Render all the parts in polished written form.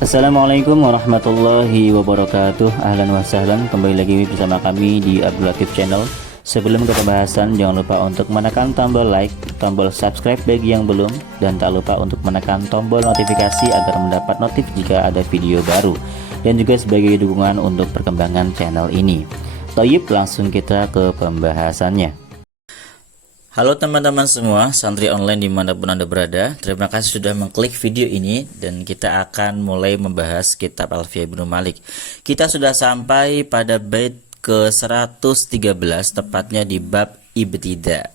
Assalamualaikum warahmatullahi wabarakatuh. Ahlan wa sahlan, kembali lagi bersama kami di Abdul Latif Channel. Sebelum ke pembahasan, jangan lupa untuk menekan tombol like, tombol subscribe bagi yang belum, dan tak lupa untuk menekan tombol notifikasi agar mendapat notif jika ada video baru, dan juga sebagai dukungan untuk perkembangan channel ini. Toyib, langsung kita ke pembahasannya. Halo teman-teman semua, santri online dimanapun Anda berada. Terima kasih sudah mengklik video ini, dan kita akan mulai membahas kitab Alfiyah Ibnu Malik. Kita sudah sampai pada bait ke 113, tepatnya di bab ibtida.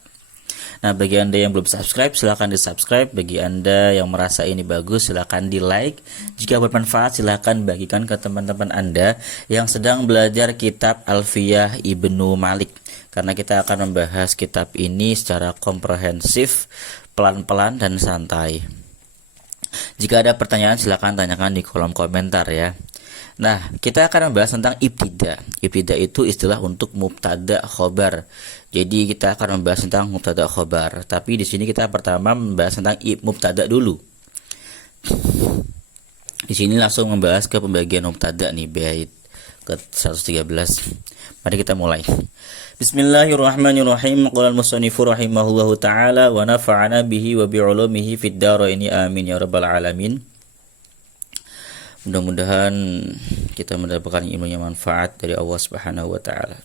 Nah, bagi Anda yang belum subscribe, silahkan di subscribe. Bagi Anda yang merasa ini bagus, silahkan di like. Jika bermanfaat, silahkan bagikan ke teman-teman Anda yang sedang belajar kitab Alfiyah Ibnu Malik, karena kita akan membahas kitab ini secara komprehensif, pelan-pelan dan santai. Jika ada pertanyaan, silahkan tanyakan di kolom komentar ya. Nah, kita akan membahas tentang ibtida. Ibtida itu istilah untuk mubtada khobar. Jadi kita akan membahas tentang mubtada khobar. Tapi di sini kita pertama membahas tentang mubtada dulu. Di sini langsung membahas ke pembagian mubtada nih, bait ke 113. Mari kita mulai. Bismillahirrahmanirrahim. Qala al-musannifu rahimahullahu taala wa nafa'ana bihi wa bi'ulumihi fid dharaini amin ya rabbal alamin. Mudah-mudahan kita mendapatkan ilmu yang manfaat dari Allah Subhanahu wa taala.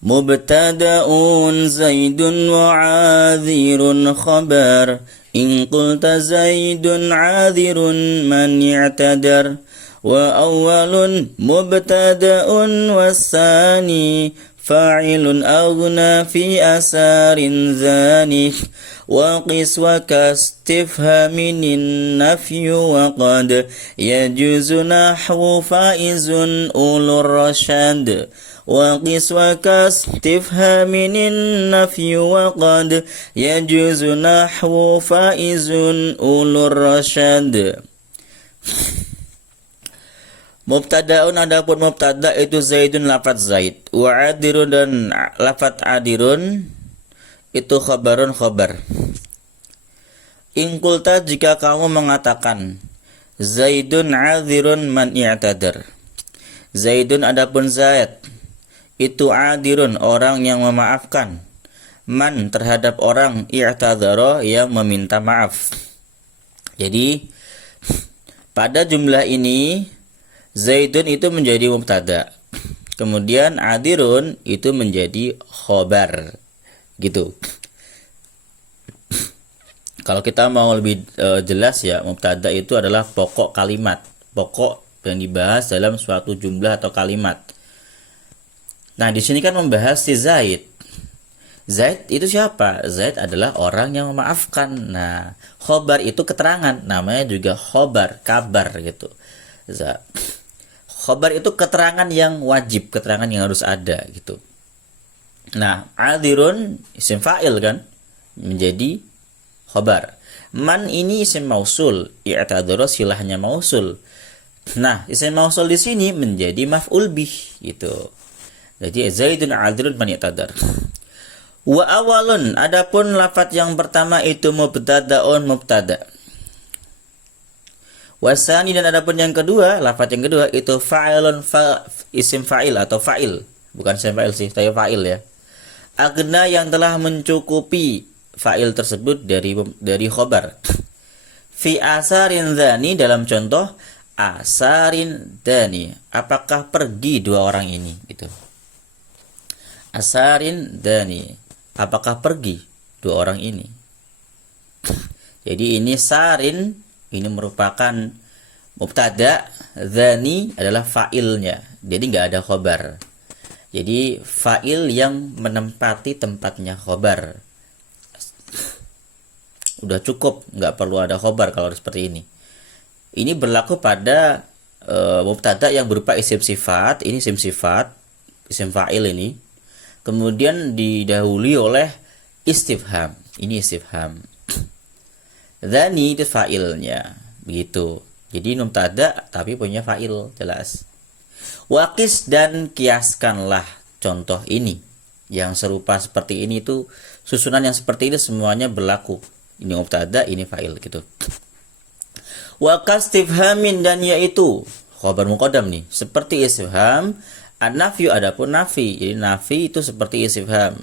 Mubtada'un Zaidun wa 'adhirun khabar. In qulta Zaidun 'adhirun man i'tadar. Wa awalun mubtada'un wasani fa'ilun aghna fi asarin zani wa qiswa kastifhamin nafyu wa qad yajuzu nahwu faizun ulur rasyad wa qiswa kastifhamin nafyu wa qad yajuzu nahwu faizun ulur rasyad. Mubtada'un, adapun mubtada itu Zaidun lafaz Zaid, wa adirun dan lafaz adirun itu khabarun khabar. In qulta, jika kamu mengatakan Zaidun adirun man i'tadar. Zaidun adapun Zaid itu adirun orang yang memaafkan, man terhadap orang, i'tadara yang meminta maaf. Jadi pada jumlah ini Zaidun itu menjadi mubtada, kemudian adirun itu menjadi khobar, gitu. Kalau kita mau lebih jelas ya, mubtada itu adalah pokok kalimat, pokok yang dibahas dalam suatu jumlah atau kalimat. Nah, di sini kan membahas si Zaid. Zaid itu siapa? Zaid adalah orang yang memaafkan. Nah, khobar itu keterangan, namanya juga khobar, kabar gitu. Khobar itu keterangan yang wajib, keterangan yang harus ada gitu. Nah, adirun isim fa'il kan, menjadi khobar. Man ini isim mausul, i'tadara silahnya mausul. Nah, isim mausul di sini menjadi maf'ul bih gitu. Jadi Zaidun adirun man i'tadar. Wa awalun, adapun lafaz yang pertama itu mubtada'un mubtada. Wasani, dan adapun yang kedua, lafaz yang kedua itu fa'ilun isim fa'il atau fa'il, bukan isim fa'il sih, tapi fa'il ya. Agna, yang telah mencukupi fa'il tersebut dari khobar. Fi asarin dzani, dalam contoh asarin dzani, apakah pergi dua orang ini gitu. Asarin dzani, apakah pergi dua orang ini. Jadi ini sarin ini merupakan mubtada, dzani adalah fa'ilnya. Jadi nggak ada khobar. Jadi fa'il yang menempati tempatnya khobar. Udah cukup, nggak perlu ada khobar kalau seperti ini. Ini berlaku pada mubtada yang berupa isim sifat. Ini isim sifat, isim fa'il ini. Kemudian didahului oleh istifham. Ini istifham. Dzani itu fa'ilnya, begitu. Jadi mubtada tapi punya fa'il, jelas. Waqis, dan kiaskanlah contoh ini. Yang serupa seperti ini itu, susunan yang seperti ini semuanya berlaku. Ini mubtada, ini fa'il gitu. Wa kastifhamin, dan yaitu khabar muqaddam nih, seperti istifham. An-nafyu adapun nafi. Jadi nafi itu seperti istifham.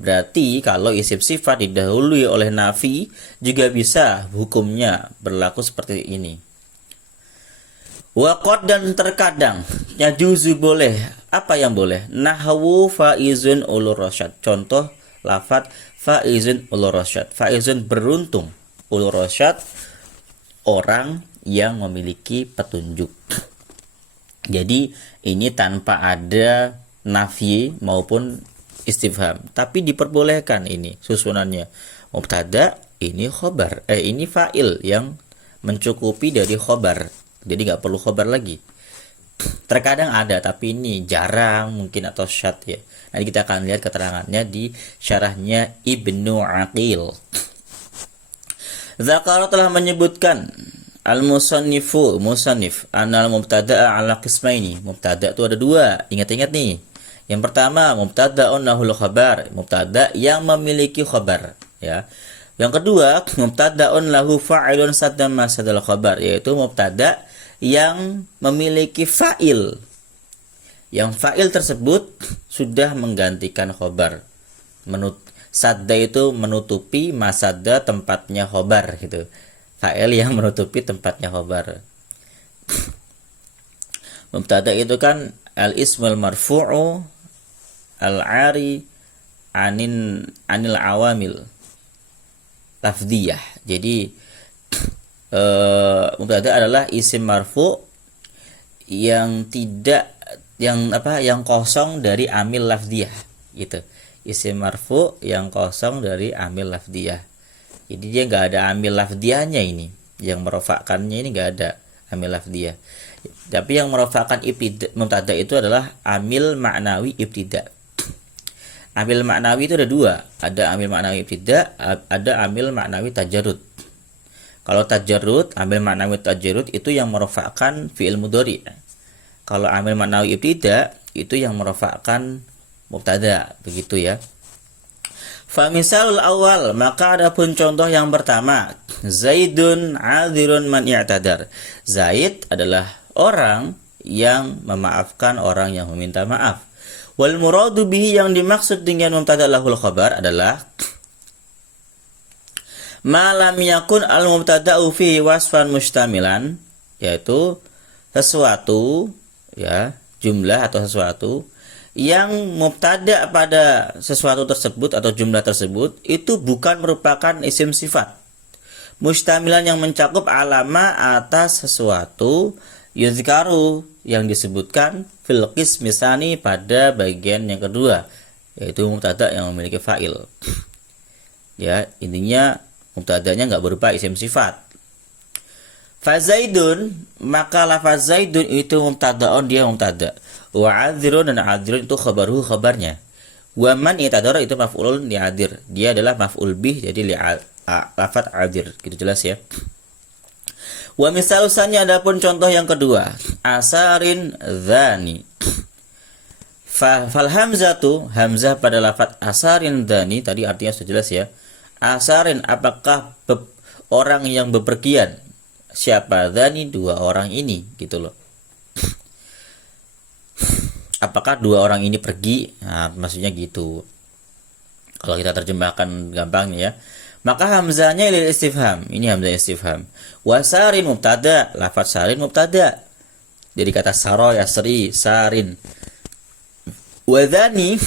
Berarti kalau isim sifat didahului oleh nafi juga bisa hukumnya berlaku seperti ini. Wa qad, dan terkadang yajuzu boleh. Apa yang boleh? Nahwu faizun ulur rasyad. Contoh lafaz faizun ulur rasyad. Faizun beruntung, ulur rasyad orang yang memiliki petunjuk. Jadi ini tanpa ada nafi maupun istifham, tapi diperbolehkan ini susunannya. Mubtada ini khobar, ini fa'il yang mencukupi dari khobar. Jadi nggak perlu khobar lagi. Terkadang ada, tapi ini jarang mungkin atau syad ya. Nanti kita akan lihat keterangannya di syarahnya Ibnu Aqil. Zakara telah menyebutkan al-musannifu, musannif, anal mubtada'a ala qismaini. Mubtada' itu ada dua. Ingat-ingat nih. Yang pertama, mubtada'un lahul khabar, mubtada' yang memiliki khabar, ya. Yang kedua, mubtada'un lahu fa'ilun sadda ma sadal khabar, yaitu mubtada' yang memiliki fa'il. Yang fa'il tersebut sudah menggantikan khabar. Sadda itu menutupi, masadda tempatnya khabar gitu. Fa'il yang menutupi tempatnya khabar. Mubtada itu kan al-ismul marfu'u al-'ari anil awamil lafdiyah. Jadi mubtada adalah isim marfu yang kosong dari amil lafdiyah gitu. Isim marfu yang kosong dari amil lafdiyah. Jadi dia nggak ada amil lafdiyahnya ini. Yang merofakkannya ini nggak ada amil lafdiyah. Tapi yang merofakkan mubtada itu adalah amil maknawi ibtida. Amil maknawi itu ada dua. Ada amil maknawi ibtida, ada amil maknawi tajarrud. Kalau tajarrud, amil maknawi tajarrud itu yang merofakkan fi'il mudhari. Kalau amil maknawi ibtida itu yang merofakkan mubtada, begitu ya. Famisalul awal, maka ada pun contoh yang pertama, Zaidun adirun man i'tadar. Zaid adalah orang yang memaafkan orang yang meminta maaf. Wal muradu bihi, yang dimaksud dengan mubtada lahul khabar adalah ma lam yakun al mubtada'u fihi wasfan mustamilan, yaitu sesuatu ya, jumlah atau sesuatu yang mubtada pada sesuatu tersebut atau jumlah tersebut itu bukan merupakan isim sifat mustamilan yang mencakup alama atas sesuatu yuzkaru yang disebutkan fil qismi tsani pada bagian yang kedua, yaitu mubtada yang memiliki fa'il. Ya, intinya mubtadanya nggak berupa isim sifat. Fazaidun, maka lafaz Zaidun itu mubtadaun, dia mubtada. Wa adzirun, dan adzirun itu khabaruhu, khabarnya. Wa man itadara itu maf'ulun li adir, dia adalah maf'ul bih, jadi li lafaz adir, gitu jelas ya. Wa misal usanya, adapun contoh yang kedua, asarin dzani. Fal hamzatu, hamzah pada lafaz asarin dzani tadi artinya sudah jelas ya. Asarin, apakah orang yang bepergian? Siapa? Dzani, dua orang ini, gitu loh. Apakah dua orang ini pergi? Nah, maksudnya gitu. Kalau kita terjemahkan gampangnya ya. Maka hamzahnya lil istifham. Ini hamzah istifham. Wasarin mubtada, lafaz sarin mubtada. Jadi kata saro yasri sarin. Wadhani,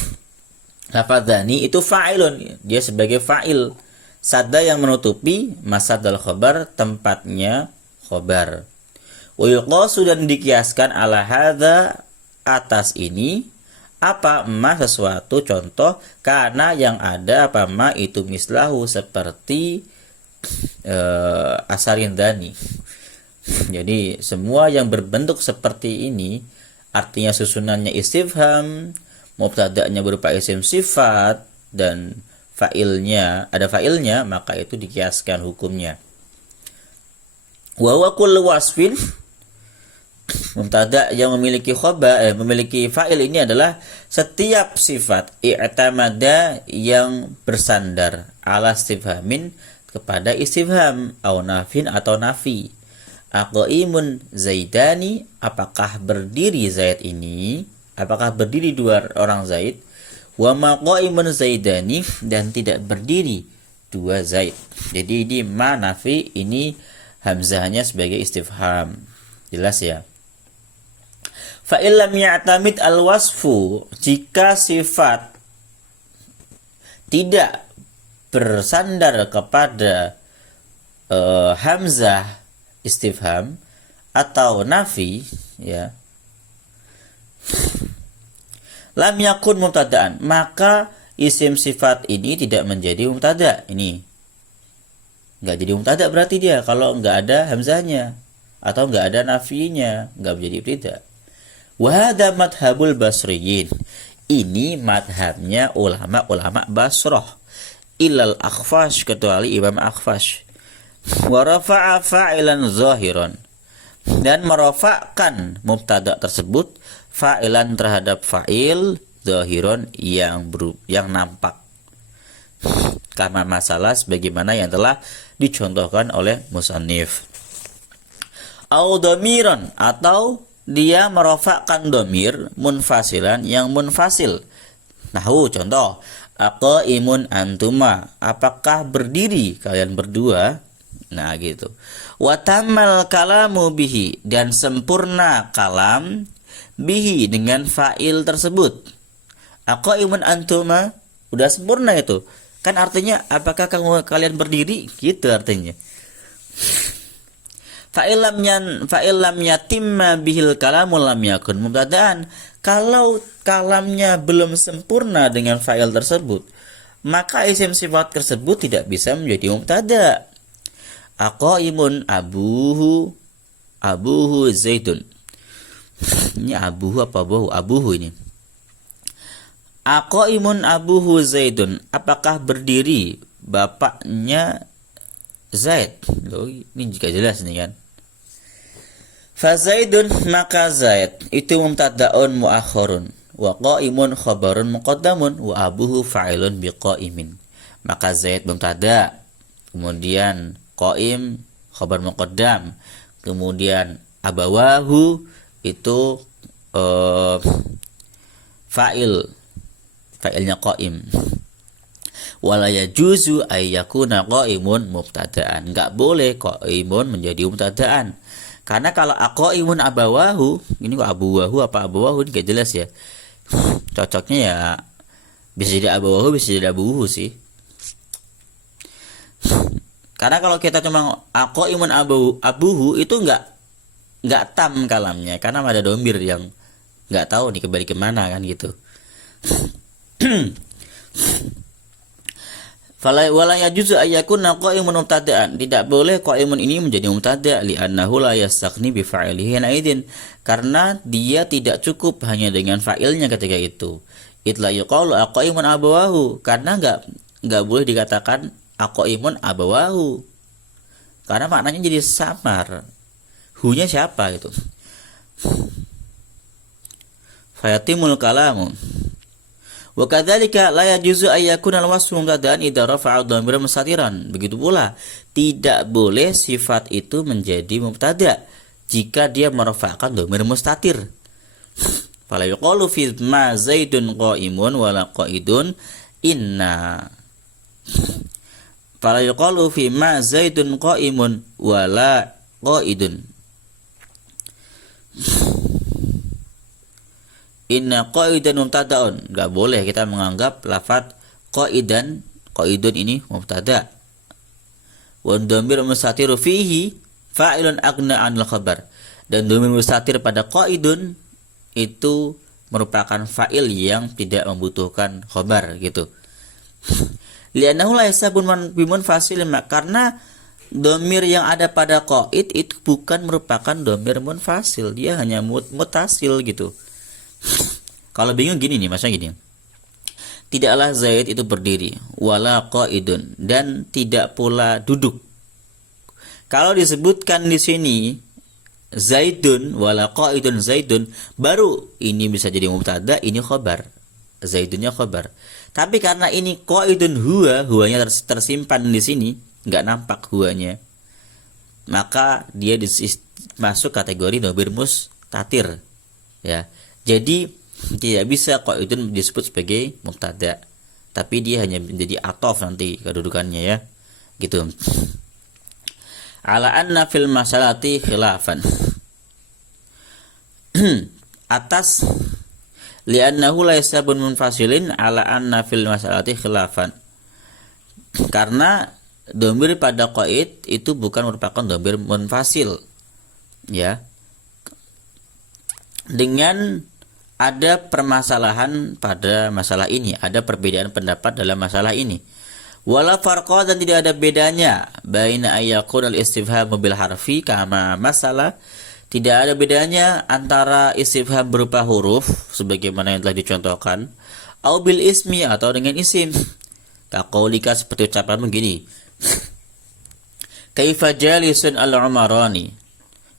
lafaz dhani itu fa'ilun, dia sebagai fa'il. Sadda yang menutupi masadal khobar, tempatnya khobar. Wa yuqasu, dan dikiaskan ala hadza, atas ini, apa ma sesuatu contoh, karena yang ada apa ma itu mislahu seperti asarin dhani. Jadi semua yang berbentuk seperti ini artinya susunannya istifham, mubtada'nya berupa isim sifat, dan fa'ilnya ada fa'ilnya, maka itu dikiaskan hukumnya. Wa huwa kullu wasfin, mubtada' yang memiliki khabar memiliki fa'il ini adalah setiap sifat i'tamada yang bersandar ala istifhamin kepada istifham, au nafin atau nafi, aqaimun zaidani, apakah berdiri Zaid ini, apakah berdiri dua orang Zaid, wa ma qaimun zaidani, dan tidak berdiri dua Zaid. Jadi ini ma nafi, ini hamzahnya sebagai istifham. Jelas ya? Fa illam ya'tamid al-wasfu, jika sifat tidak bersandar kepada hamzah istifham atau nafi, ya, lam yakun mubtada'an, maka isim sifat ini tidak menjadi mubtada. Ini nggak jadi mubtada berarti dia kalau nggak ada hamzahnya atau nggak ada nafinya, nggak menjadi mubtada. Wa hadza madhabul basriyin, ini madhabnya ulama Basrah, ilal Akhfash, kecuali Imam Akhfash. Wa rafa'a fa'ilan zahiran, dan merofakkan mubtada tersebut fa'ilan terhadap fa'il zahiran yang nampak, karena masalah sebagaimana yang telah dicontohkan oleh musannif. Au dhamiran, atau dia merofakkan domir munfasilan yang munfasil. Nahu, contoh, aqaimun antuma, apakah berdiri kalian berdua? Nah gitu. Wa tamal kalamu bihi, dan sempurna kalam bihi dengan fa'il tersebut. Aqaimun antuma, udah sempurna itu. Kan artinya apakah kalian berdiri? Gitu artinya. Fa'ilam yatimma bihil kalamu lam yakun mubtada'an. Kalau kalamnya belum sempurna dengan fa'il tersebut, maka isim sifat tersebut tidak bisa menjadi mubtada. Aqaimun abuhu Zaidun. Ini abuhu apa abuhu? Abuhu ini. Aqaimun abuhu Zaidun, apakah berdiri bapaknya Zaid? Loh, ini juga jelas nih kan. Fa Zaidun, maka Zaid itu mubtada'un muakhirun, wa qaimun khabarun muqaddamun, wa abuhu fa'ilun biqaimin. Maka Zaid mubtada, kemudian qaim khabar muqaddam, kemudian abawahu itu fa'ilnya qaim. Wala yajuzu ay yakuna qaimun mubtada'an, enggak boleh qaimun menjadi mubtada'an. Karena kalau aqaimun abawahu, ini kok abawahu apa abawahu, ini enggak jelas ya. Cocoknya ya bisa jadi abawahu, bisa jadi abuhu sih. Karena kalau kita cuma aqaimun abuhu itu enggak tam kalamnya, karena ada domir yang enggak tahu nih kembali kemana kan gitu. Wala yajuzu ayyakuna qaimun mubtada'an, tidak boleh qaimun ini menjadi mubtada' li'annahu la yastaghni bi fa'ilihi aidin, karena dia tidak cukup hanya dengan fa'ilnya ketika itu. Itla yuqalu aqaimun abawahu, karena enggak boleh dikatakan aqaimun abawahu, karena maknanya jadi samar. Hu-nya siapa gitu. Fayatimul kalamu. Wa kadzalika la yajuzu ay yakuna al-wasfu mubtada'an idza rafa'a dhamiran mustatiran. Begitu pula tidak boleh sifat itu menjadi mubtada' jika dia merafa'kan dhamir mustatir. Fala yuqalu fi ma zaidun qa'imun wala qa'idun inna. Fala yuqalu fi ma zaidun qa'imun wala qa'idun. Inna qaidan mubtada'un, enggak boleh kita menganggap lafaz qaidun ini mubtada'. Wa dhamir mustatiru fihi fa'ilun aghna 'anil khabar, dan dhamir mustatir pada qaidun itu merupakan fa'il yang tidak membutuhkan khabar gitu. Li'annahu la yasabun bimun fasil, karena dhamir yang ada pada qaid itu bukan merupakan dhamir munfasil, dia hanya mutasil gitu. Kalau bingung gini nih, maksudnya gini. Tidaklah Zaid itu berdiri, wala qaidun, dan tidak pula duduk. Kalau disebutkan di sini Zaidun wala qaidun Zaidun, baru ini bisa jadi mubtada, ini khabar. Zaidunnya khabar. Tapi karena ini qaidun huwanya tersimpan di sini, enggak nampak huwanya. maka dia masuk kategori dhamir mustatir, ya. Jadi tidak bisa qaidun disebut sebagai mubtada, tapi dia hanya menjadi atof nanti kedudukannya, ya, gitu. Ala anna fil masalati khilafan. Atas li'annahu laysa munfasilin ala anna fil masalati khilafan. Karena dhamir pada qaid itu bukan merupakan dhamir munfasil, ya. Dengan ada permasalahan pada masalah ini, ada perbedaan pendapat dalam masalah ini. Wala farqa, dan tidak ada bedanya baina ayyakun al-istifham bil harfi kama masalah. Tidak ada bedanya antara istifham berupa huruf sebagaimana yang telah dicontohkan, au bil ismi, atau dengan isim. Kaqaulika, seperti ucapan begini. Kaifa jalisun al-umarani?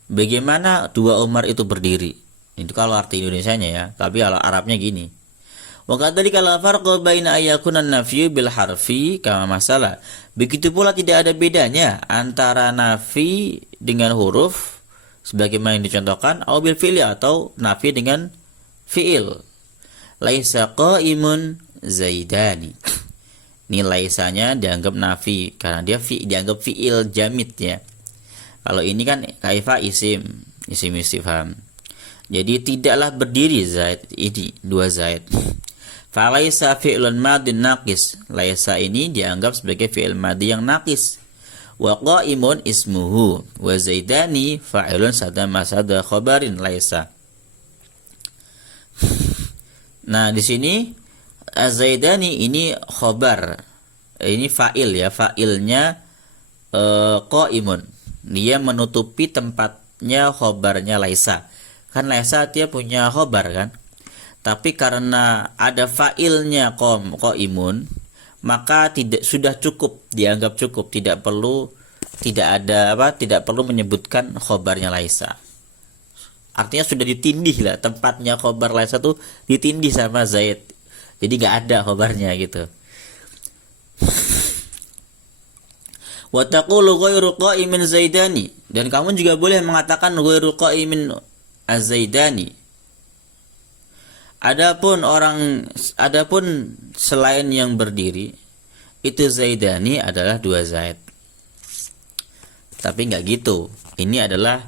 Bagaimana dua Umar itu berdiri? Itu kalau arti Indonesianya, ya. Tapi kalau Arabnya gini. Wa kadzalika la farqa baina ayyakuna an-nafyu bil harfi kama masalah. Begitu pula tidak ada bedanya antara nafi dengan huruf sebagaimana yang dicontohkan, au bil fi'li, atau nafi dengan fi'il. Laisa qa'imun zaidani. Ini laisanya dianggap nafi karena dia dianggap fi'il jamid, ya. Kalau ini kan kaifa isim istifham. Jadi tidaklah berdiri zaid, ini dua zaid. Fa laisa fi'lun madin naqis. Laisa ini dianggap sebagai fi'il madhi yang naqis. Wa qa'imun ismuhu wa zaidani fa'ilun sada masada khabarin laisa. Nah, di sini az-zaidani ini khabar. Ini fa'il, ya, fa'ilnya qa'imun. Dia menutupi tempatnya khabarnya laisa. Kan laisa dia punya khabar, kan? Tapi karena ada fa'ilnya qa'imun, maka sudah cukup, dianggap cukup, tidak perlu menyebutkan khobarnya laisa. Artinya sudah ditindih lah, tempatnya khobar laisa tuh ditindih sama zaid, jadi nggak ada khobarnya, gitu. Wa taqulu ghairu qa'imin zaidani, dan kamu juga boleh mengatakan ghairu qa'imin az-zaidani. Adapun selain yang berdiri itu zaidani adalah dua zaid. Tapi nggak gitu. Ini adalah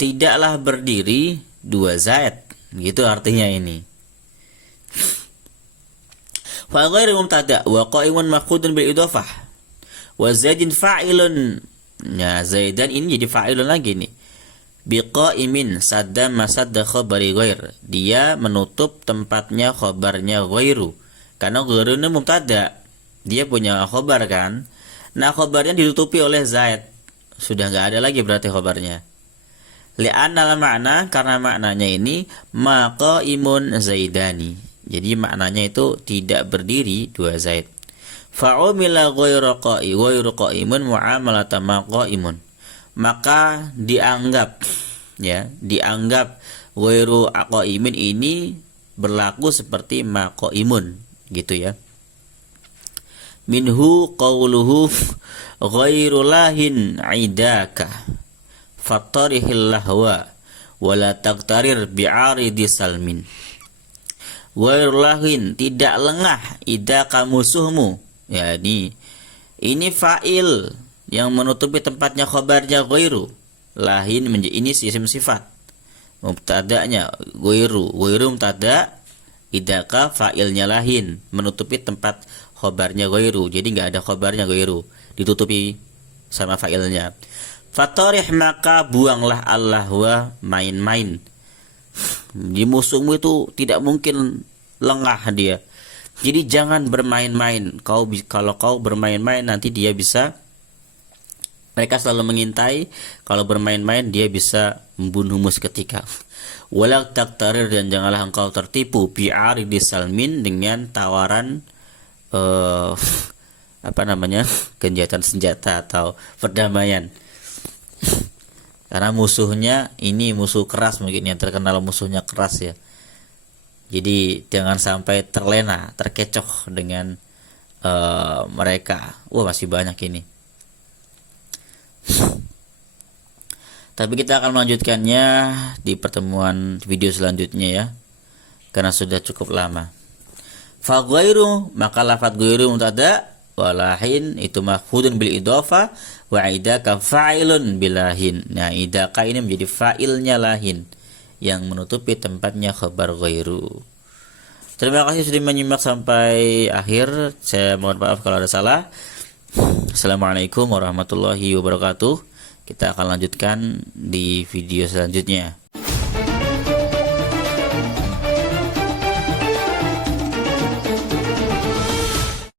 tidaklah berdiri dua zaid. Gitu artinya ini. Fa ghairu mubtada wa qa'imun maf'ulun bil idhafah. Wa zaidin fa'ilun. Ya, zaidan ini jadi fa'ilun lagi nih. Biqaimin sadda masadda khabari ghair. Dia menutup tempatnya khabarnya ghairu. Karena ghairu ini mubtada. Dia punya khabar, kan? Nah, khabarnya ditutupi oleh zaid. Sudah enggak ada lagi berarti khabarnya. Li'anna makna, karena maknanya ini maqaimun zaidani. Jadi maknanya itu tidak berdiri dua zaid. Fa'umila ghairu qaimun mu'amalata maqaimun. Maka dianggap ghairu qaimin ini berlaku seperti maqaimun, gitu, ya. Minhu qawluhu ghairu lahin aidaka fatarihil lahwa wala taqtarir bi'aridi salmin. Ghairu lahin, tidak lengah, idaka musuhmu. Ya, ini fa'il yang menutupi tempatnya khabarnya ghairu. Lahin ini isim sifat. Mubtada'nya ghairu mubtada, idaka fa'ilnya lahin, menutupi tempat khabarnya ghairu. Jadi enggak ada khabarnya ghairu, ditutupi sama fa'ilnya. Fatarih, maka buanglah allahwa, main-main. Di musuhmu itu tidak mungkin lengah dia. Jadi jangan bermain-main. Kalau kau bermain-main nanti mereka selalu mengintai. Kalau bermain-main dia bisa membunuhmu seketika. Wala taqtarir, dan janganlah engkau tertipu bi'aridi salmin, dengan tawaran genjatan senjata atau perdamaian. Karena musuhnya ini musuh keras, mungkin yang terkenal musuhnya keras, ya. Jadi jangan sampai terlena, terkecoh dengan mereka. Wah, masih banyak ini. Tapi kita akan melanjutkannya di pertemuan video selanjutnya ya, karena sudah cukup lama. Fa ghairu, maka lafadz ghairu mubtada, walahin itu mahfudun bil idhofah, wa idaka fa'ilun bilahin. Nah, idaka ini menjadi fa'ilnya lahin yang menutupi tempatnya khabar ghairu. Terima kasih sudah menyimak sampai akhir. Saya mohon maaf kalau ada salah. Assalamualaikum warahmatullahi wabarakatuh. Kita akan lanjutkan di video selanjutnya.